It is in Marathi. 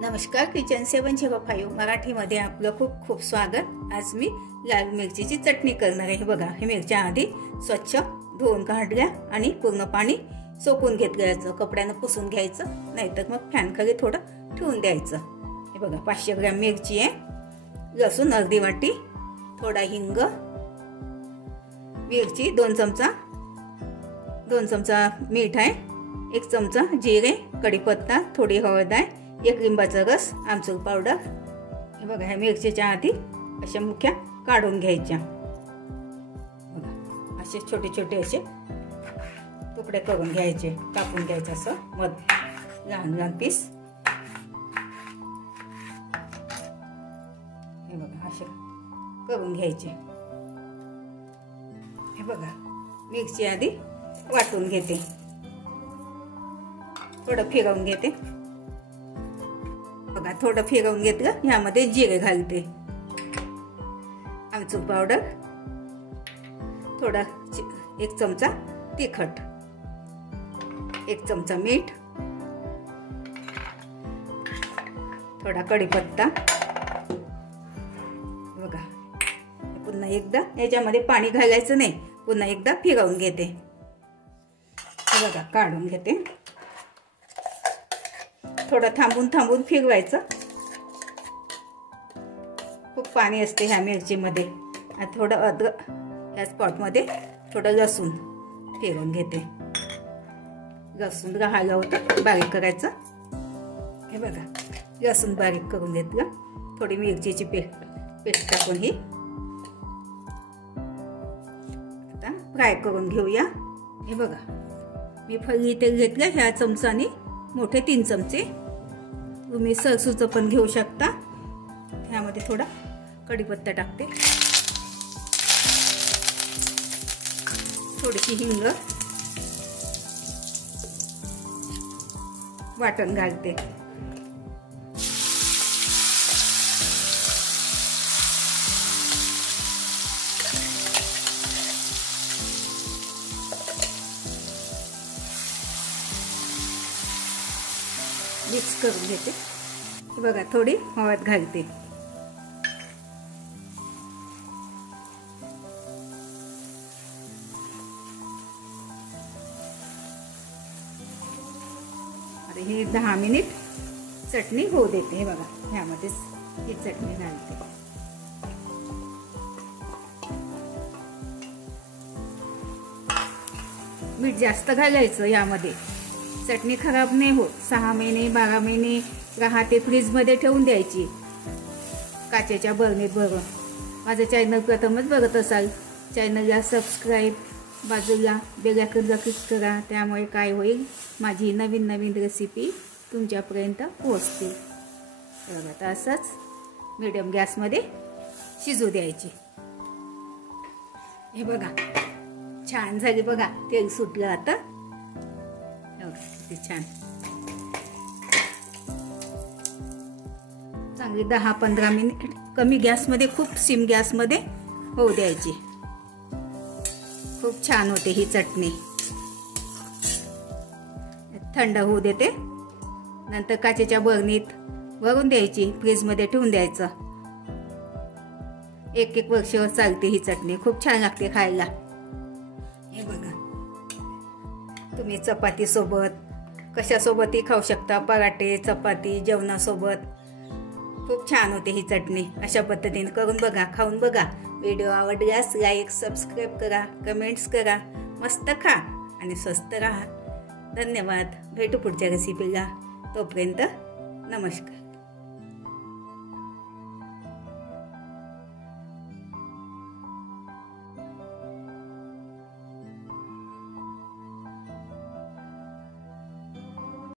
नमस्कार, किचन 705 मराठीमध्ये आपलं खूप खूप स्वागत। आज मी लाल मिरचीची चटणी करणार आहे। बघा, हे मिरच्या आधी स्वच्छ धुवून काढल्या आणि पूर्ण पाणी सोकून घेतलं, कपड्यानं पुसून घ्यायचं, नाहीतर मग फॅन खाली थोडं ठेवून द्यायचं। हे बघा 500 ग्रॅम मिरची आहे, लसूण अर्धी वाटी, थोडा हिंग, मिरची 2 चमचा मीठ आहे, 1 चमचा जिरे, कढीपत्ता, थोडी हळद आहे, 1 लिंबाचा रस, आमचूर पावडर। हे बघा, ह्या मिरचीच्या आधी अशा मुख्या काढून घ्यायच्या। बघा, असे छोटे छोटे असे तुकडे करून घ्यायचे, कापून घ्यायचे असं लहान लहान पीस। हे बघा, असे करून घ्यायचे। हे बघा, मिरची आधी वाटून घेते, थोडं फिरवून घेते। बघा, थोडं फिरवून घेतलं, यामध्ये जिरे घालते, आमचूर पावडर, थोडा 1 चमचा तिखट, 1 चमचा मीठ, थोडा कढीपत्ता। बघा, पुन्हा एकदा याच्यामध्ये पाणी घालायचं नाही, पुन्हा एकदा फिरवून घेते। बघा, काढून घेते, थोडं थांबून फिरवायचं, खूप पाणी असते ह्या मिरचीमध्ये। थोडं अद्रक, ह्या स्पॉटमध्ये थोडं लसूण फिरवून घेते, लसूण राहिलं होतं बारीक करायचं। हे बघा, लसूण बारीक करून घेतलं, थोडी मिरचीची पेस्ट टाकून ही आता फ्राय करून घेऊया। हे बघा, मी फळी तेल घेतलं, ह्या चमचाने मोठे 3 चमचे, तुम्ही सरसूचं पण घेऊ शकता। ह्यामध्ये थोडा कढीपत्ता टाकते, थोडीशी हिंग, वाटण घालते। मिक्स करून घेते। हे बघा, थोडी हळद घालते, आता ही 10 मिनिट चटणी होऊ देते। हे बघा, ह्यामध्येच ही चटणी घालते। मीठ जास्त घालायचं यामध्ये, चटणी खराब नाही होत, 6 महिने 12 महिने राहते, फ्रीजमध्ये ठेवून द्यायची काचेच्या बरणीत भरून। माझं चॅनल प्रथमच बघत असाल, चॅनलला सबस्क्राईब, बाजूला बेल आयकॉनला क्लिक करा, त्यामुळे काय होईल, माझी नवीन नवीन रेसिपी तुमच्यापर्यंत पोहोचतील। बघा, आता असंच मीडियम गॅसमध्ये शिजू द्यायची। हे बघा, छान झाली, बघा तेल सुटलं आता, किती छान। चांगली 10-15 मिनिट कमी गॅसमध्ये, खूप सिम गॅसमध्ये होऊ द्यायची। खूप छान होते ही चटणी। थंड होऊ देते, नंतर काचेच्या बरणीत भरून द्यायची, फ्रीजमध्ये ठेवून द्यायचं। 1-1 वर्ष चालते ही चटणी, खूप छान लागते खायला। हे बघा, तुम्ही चपाती सोबत, कशासोबतही खाऊ शकता, पराठे, चपाती, जेवणासोबत खूप छान होते ही चटणी। अशा पद्धतीने करून बघा, खाऊन बघा। व्हिडिओ आवडल्यास लाईक, सबस्क्राईब करा, कमेंट्स करा, मस्त खा आणि स्वस्त राहा। धन्यवाद, भेटू पुढच्या रेसिपीला, तोपर्यंत नमस्कार।